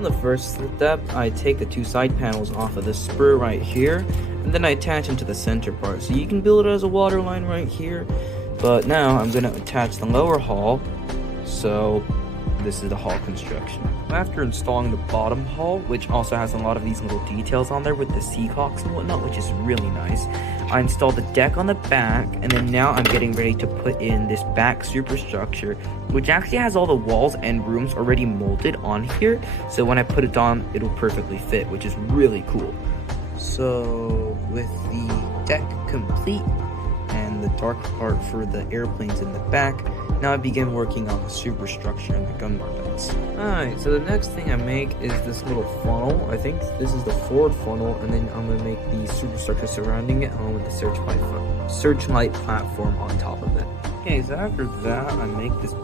On the first step, I take the two side panels off of the spur right here, and then I attach them to the center part. So you can build it as a water line right here, but now I'm going to attach the lower hull. So this is the hull construction. After installing the bottom hull, which also has a lot of these little details on there with the seacocks and whatnot, which is really nice, I installed the deck on the back, and then now I'm getting ready to put in this back superstructure, which actually has all the walls and rooms already molded on here, so when I put it on, it'll perfectly fit, which is really cool. So with the deck complete and the dark part for the airplanes in the back, now I begin working on the superstructure and the gun bar vents. Alright, so the next thing I make is this little funnel. I think this is the forward funnel, and then I'm going to make the superstructure surrounding it along with the searchlight platform on top of it. Okay, so after that, I make this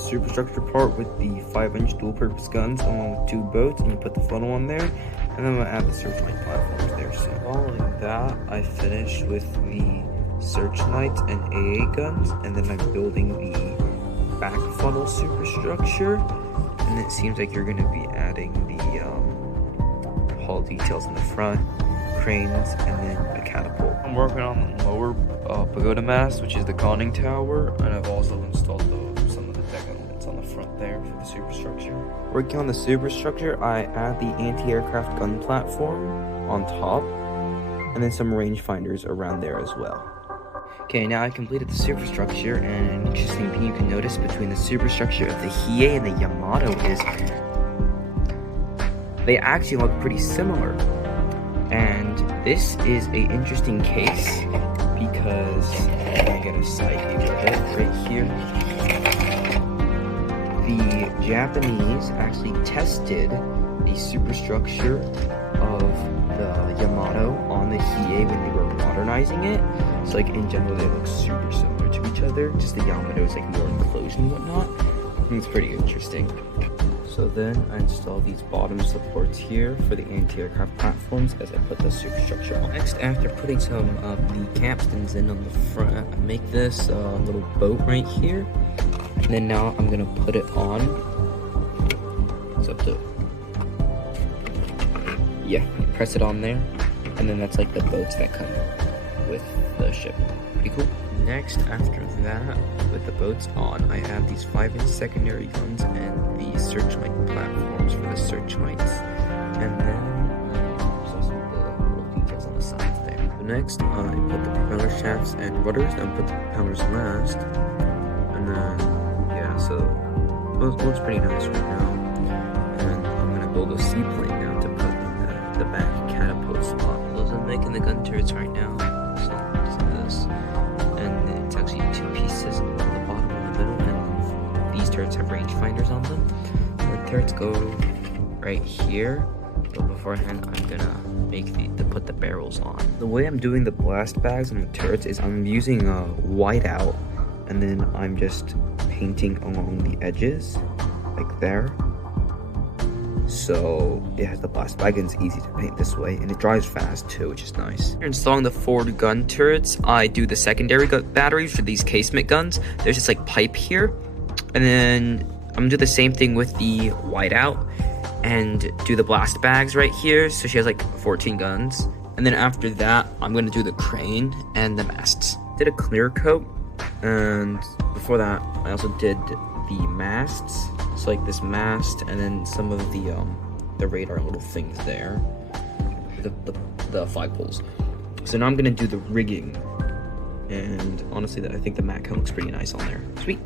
superstructure part with the 5-inch dual-purpose guns along with two boats, and you put the funnel on there, and then I'm going to add the searchlight platforms there. So following that, I finish with the searchlights and AA guns, and then I'm building the back funnel superstructure, and it seems like you're going to be adding the hull details in the front, cranes, and then a catapult. I'm working on the lower pagoda mast, which is the conning tower, and I've also installed some of the deck elements on the front there for the superstructure. Working on the superstructure, I add the anti-aircraft gun platform on top, and then some rangefinders around there as well. Okay, now I completed the superstructure, and an interesting thing you can notice between the superstructure of the HIEI and the Yamato is they actually look pretty similar. And this is an interesting case because I'm gonna get a side view of it right here. The Japanese actually tested the superstructure of the Yamato on the HIEI when they were modernizing it. So like in general they look super similar to each other, just the Yamato is like more enclosed and whatnot. I think it's pretty interesting. So then I install these bottom supports here for the anti-aircraft platforms as I put the superstructure on. Next, after putting some of the capstans in on the front, I make this little boat right here. And then now I'm gonna put it on. It's up to, yeah, press it on there. And then that's like the boats that come with the ship. Pretty cool. Next, after that, with the boats on, I have these 5-inch secondary guns and the searchlight platforms for the searchlights. And then there's also the little details on the sides there. So next, I put the propeller shafts and rudders, and put the propellers last. And then, yeah, so it looks pretty nice right now. And I'm gonna build a seaplane now to put in the back catapult slot. So I'm making the gun turrets right now. And it's actually two pieces on the bottom and the middle, and these turrets have rangefinders on them. The turrets go right here, but beforehand I'm gonna make put the barrels on. The way I'm doing the blast bags on the turrets is I'm using a white out, and then I'm just painting along the edges, like there. So it has the blast bag and it's easy to paint this way, and it dries fast too, which is nice. After installing the forward gun turrets, I do the secondary batteries for these casement guns. There's this like pipe here, and then I'm gonna do the same thing with the whiteout and do the blast bags right here. So she has like 14 guns, and then after that I'm gonna do the crane and the masts. Did a clear coat, and before that I also did the masts. So like this mast, and then some of the radar little things there, the flagpoles. So now I'm gonna do the rigging, and honestly I think the mat cone looks pretty nice on there. Sweet.